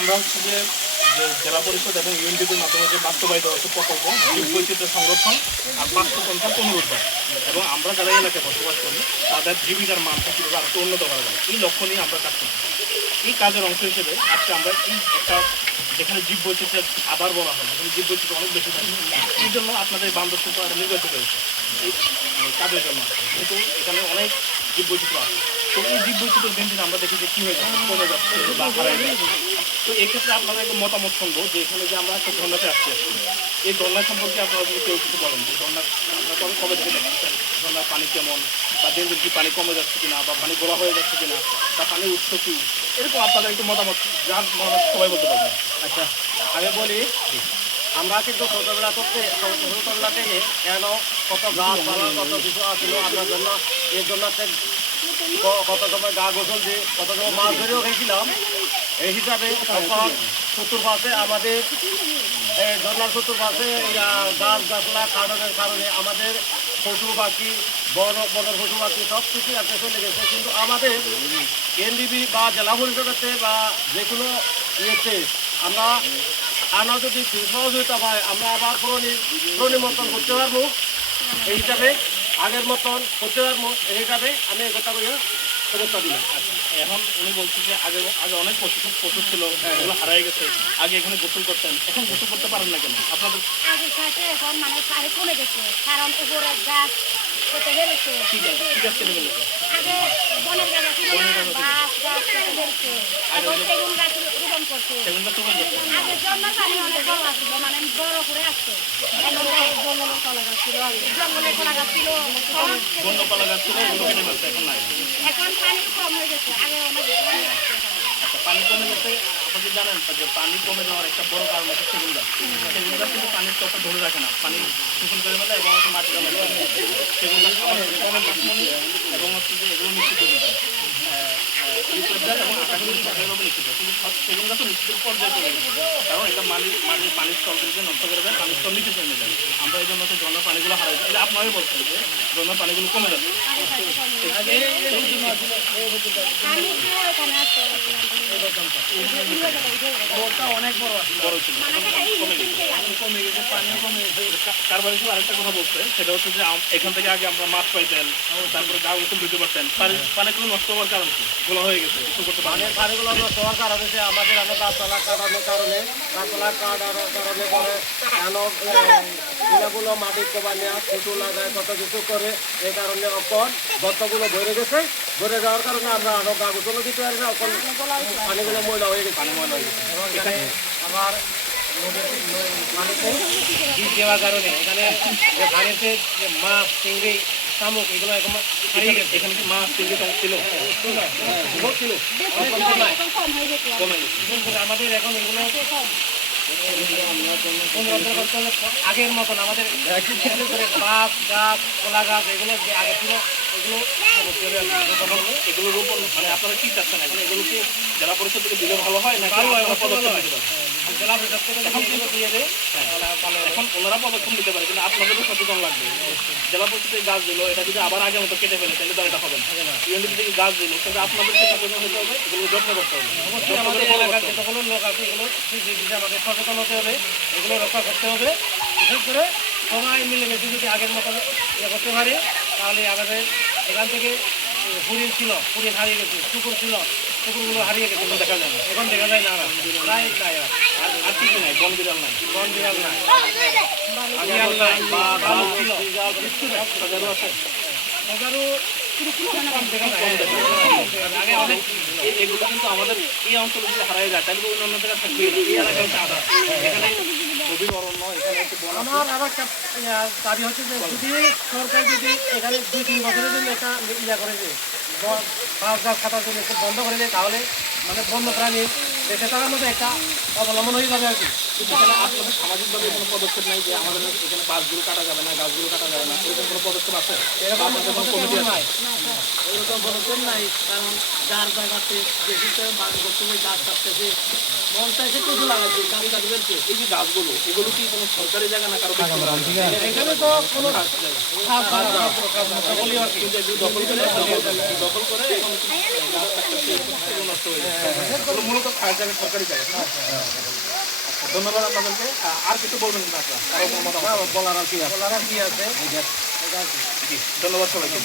আমরা হচ্ছে যে জেলা পরিষদ এবং ইউএনডিপির মাধ্যমে যে বাস্তবায়িত হচ্ছে প্রকল্প জীববৈচিত্র্য সংরক্ষণ আর বাস্তুতন্ত্র পুনরুদ্ধার এবং আমরা যারা এলাকায় বসবাস করি তাদের জীবিকার মানটা কীভাবে আরও উন্নত করা যায় এই লক্ষ্য নিয়ে আমরা কাজ করছি। এই কাজের অংশ হিসেবে আজকে আমরা এই একটা যেখানে জীববৈচিত্র্যের আবার বলা হয় যেখানে জীববৈচিত্র্য অনেক বেশি থাকে এই জন্য আপনাদের বান্দরপুর নির্বাচিত হয়েছে এই কাজের জন্য যেহেতু এখানে অনেক জীববৈচিত্র্য আছে। তো এই জীববৈচিত্র্যের দিন দিন আমরা দেখি যে কী হয়ে যাচ্ছে কমে যাচ্ছে বা হারাই যাচ্ছে। তো এক্ষেত্রে আপনারা একটু মতামত শুনবো যে এখানে যে আমরা একটা ঝর্ণাতে আসছি এই ঝর্ণা সম্পর্কে আপনারা যদি কেউ কিছু বলেন যে ঝর্ণা আমরা কবে থেকে দেখতেছেন ঝর্ণার পানি কেমন বা দিন দিন কি পানি কমে যাচ্ছে কিনা বা পানি গোলা হয়ে যাচ্ছে কিনা বা পানির উৎস কী এরকম আপনারা একটু মতামত যার মতামত সবাই বলতে পারবেন। আচ্ছা, আমি বলি আমরা কিন্তু ছোটবেলা থেকে কেন কত গাছপালা কত কিছু আসলো আপনার জন্য এর জন্য কত সময় গা গোসল দিয়ে কত সময় মাছ ধরেও খেয়েছিলাম। এই হিসাবে তখন চতুর্পাশে আমাদের ঝর্নার চতুর্পাশে গাছ গাছলা কারণের কারণে আমাদের পশু পাখি বড় পশু পাখি সব কিছুই একটা চলে গেছে। কিন্তু আমাদের এনডিবি বা জেলা পরিষদেতে বা যে কোনো ইয়েতে আমরা যদি সহযোগিতা পাই আমরা আবার পুনর্নিমন্ত্রণ করতে পারবো। এই হিসাবে আগের মতন করতে পারবো। এই হিসাবে আমি এই কথা বলে খবরটা দিলাম। এখন উনি বলছেন যে আগে আগে অনেক পশু ছিল এগুলো হারাই গেছে আগে এখানে গোসল করতেন এখন গোসল করতে পারেন না কেন আপনাদের? আগে খাইতে এখন মানে পানি কমে গেছে কারণ উপরে গাছ কেটে বেড়েছে। ঠিক আছে কেটে ফেলেছে। আগে বনের গাছ ছিল গাছ গাছ কেটে বেড়েছে এখন সেগুন গাছ রোপণ করছে। সেগুন গাছ রোপণ করছে। আগে জন্ম পানি অনেক বড় আসছিল মানে বড় করে আসছে। এখন জঙ্গলের কলা গাছ ছিল জঙ্গলের কলা গাছ ছিল বন্য কলা গাছ ছিল এগুলো কেটে ফেলছে এখন নাই। এখন পানি কম হয়ে গেছে আগে অনেক পানি আসছে। আচ্ছা পানি কমে গেছে আপনি জানেন যে পানি কমে যাওয়ার একটা বড় কারণ হচ্ছে সেগুন গাছ। সেগুন গাছ কিন্তু পানির স্তরটা ধরে রাখে না পানি শোষণ করে ফেলে এবং হচ্ছে মাটি জমে যায়। সেগুন গাছ এবং হচ্ছে যে এগুলো নিশ্চিত হয়ে যায় ইউক্লিপটাস এবং আকাশমণি সরকারিভাবে নিশ্চিত কিন্তু সেগুন গাছও নিশ্চিত পর্যায়ে চলে গেছে কারণ এটা মাটির পানির স্তরগুলোকে নষ্ট করে দেয় পানির স্তর নিচে নেমে যায়। আমরা এই জন্য হচ্ছে ঝর্ণার পানিগুলো হারাই এটা আপনারাই বলছেন যে ঝর্ণার পানিগুলো কমে যাচ্ছে। অনেক বড় ছিল কমে গেছে পানিও কমে গেছে। কারবার হিসেবে আরেকটা কথা বলছে সেটা হচ্ছে যে এখান থেকে আগে আমরা মাছ পাইতেন তারপরে গা গোসল দিতে পারতেন পানিগুলো নষ্ট হওয়ার কারণ কি গোলা হয়ে গেছে কিছু করতে পারেন পানিগুলো নষ্ট হওয়ার কারণ হচ্ছে আমাদের গাছপালা কাটানোর কারণে গাছপালা কাটানোর কারণে পরে এগুলো মাটির কবা নেওয়া ফুটু লাগায় কত কিছু করে এই কারণে এখন গর্তগুলো ভরে গেছে ভরে যাওয়ার কারণে আমরা আরো গা গোসলও দিতে পারি না এখন পানিগুলো ময়লা হয়ে গেছে। পানি ময়লা হয়ে গেছে এবং এখানে আবার পানিতে বীজ দেওয়ার কারণে এখানে যে পানিতে যে মাছ চিংড়ি শামুক এগুলো এখন হারিয়ে গেছে। এখানে কি মাছ চিংড়ি ছিল কমে গেছে আমাদের এখন এগুলো আগের মতন আমাদের করে বাঁশ গাছ কলা গাছ এগুলো যে আগে ছিল এগুলো রোপণ মানে আপনারা কি চাচ্ছেন এখন এগুলোকে জেলা পরিষদ থেকে দিলে ভালো হয় না জেলা পরিষদ থেকে এখন দিয়ে দেয় এখন ওনারা পদক্ষেপ নিতে পারে কিন্তু আপনাদেরও সচেতন লাগবে। জেলা পরিষদ গাছ দিল এটা যদি আবার আগের মতো কেটে ফেলে তাহলে তো এটা হবে না। ইউএনডিপি থেকে গাছ দিল কিন্তু আপনাদেরকে সচেতন হতে হবে এগুলো যত্ন করতে হবে। অবশ্যই আমাদের এলাকার যতগুলো লোক আছে এগুলো আমাদের সচেতন হতে হবে এগুলো রক্ষা করতে হবে। বিশেষ করে সবাই মিলেমিশে যদি আগের মতো ইয়ে করতে পারে তাহলে আমাদের এখান থেকে হরিণ ছিল হরিণ হারিয়ে গেছে কুকুর ছিল কুকুরগুলো হারিয়ে গেছে এখন দেখা যায় না প্রায় নাই আর কিছু নাই বন বিড়াল নাই বিড়াল নাই বা ভালো ছিল আগে অনেক এগুলো কিন্তু আমাদের এই অঞ্চলে যদি হারাই যায় তাহলে অন্য জায়গায় থাকবে এই এলাকায় হচ্ছে আদা এখানে গভীর অরণ্য এখানে হচ্ছে আমার আরো একটা দাবি হচ্ছে যে যদি সরকার যদি এখানে 2-3 বছরের জন্য একটা ইয়া করে যে বাস গাছ কাটার জন্য একটু বন্ধ করে দেয় তাহলে মানে বন্য প্রাণী দেশে থাকার মতো একটা অবলম্বন হয়ে যাবে আর কি। আপনাদের সামাজিকভাবে কোনো পদক্ষেপ নেই যে আমাদের এখানে বাসগুলো কাটা যাবে না গাছগুলো কাটা যাবে না এরকম কোনো পদক্ষেপ আছে? এরকম পদক্ষেপ নাই এরকম পদক্ষেপ নাই কারণ যার জায়গাতে বেশিতে মানুষ করতে গাছ কাটতেছে এই যে গাছগুলো এগুলো কি কোনো সরকারি জায়গা না কারো ব্যক্তিগত জায়গা? এখানে তো কোনো কিন্তু এগুলো দখল করে এখন গাছটা নষ্ট হয়ে যাচ্ছে। এগুলো মূলত খাস জায়গা, সরকারি জায়গা। আচ্ছা, ধন্যবাদ আপনাদেরকে। আর কিছু বলবেন না আপনারা? কারো কোনো মতামত? বলার আর কি আছে? জি, ধন্যবাদ সবাইকে।